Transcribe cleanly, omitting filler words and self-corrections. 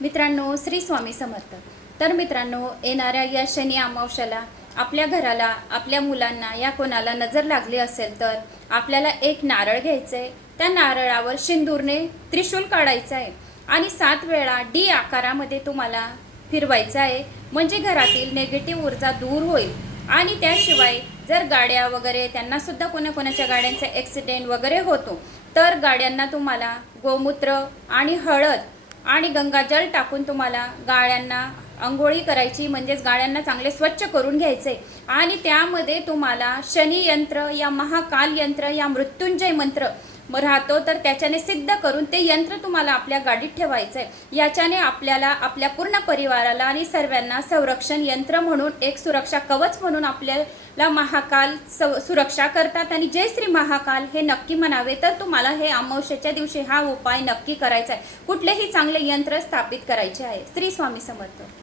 मित्रांनो, श्री स्वामी समर्थ. तर मित्रांनो, येणाऱ्या या शनी अमावस्याला आपल्या घराला, आपल्या मुलांना या कोणाला नजर लागली असेल तर आपल्याला एक नारळ घ्यायचं आहे. त्या नारळावर सिंदूरने त्रिशूल काढायचं आहे आणि 7 वेळा डी आकारामध्ये तुम्हाला फिरवायचं आहे. म्हणजे घरातील नेगेटिव्ह ऊर्जा दूर होईल. आणि त्याशिवाय जर गाड्या वगैरे त्यांनासुद्धा कोणाकोणाच्या गाड्यांचा ॲक्सिडेंट वगैरे होतो, तर गाड्यांना तुम्हाला गोमूत्र आणि हळद आणि गंगाजल टाकून तुम्हाला गाड्यांना अंघोळी करायची, म्हणजेच गाड्यांना चांगले स्वच्छ करून घ्यायचे. आणि त्यामध्ये तुम्हाला शनी यंत्र या महाकाल यंत्र या मृत्युंजय मंत्र राहतो, तर त्याच्याने सिद्ध करून ते यंत्र तुम्हाला आपल्या गाडीत ठेवायचं आहे. याच्याने आपल्याला, आपल्या पूर्ण परिवाराला आणि सर्वांना संरक्षण यंत्र म्हणून, एक सुरक्षा कवच म्हणून आपल्याला महाकाल सुरक्षा करतात. आणि जय श्री महाकाल हे नक्की म्हणावे. तर तुम्हाला हे अमावस्येच्या दिवशी हा उपाय नक्की करायचा आहे. कुठलेही चांगले यंत्र स्थापित करायचे आहे. श्री स्वामी समर्थ.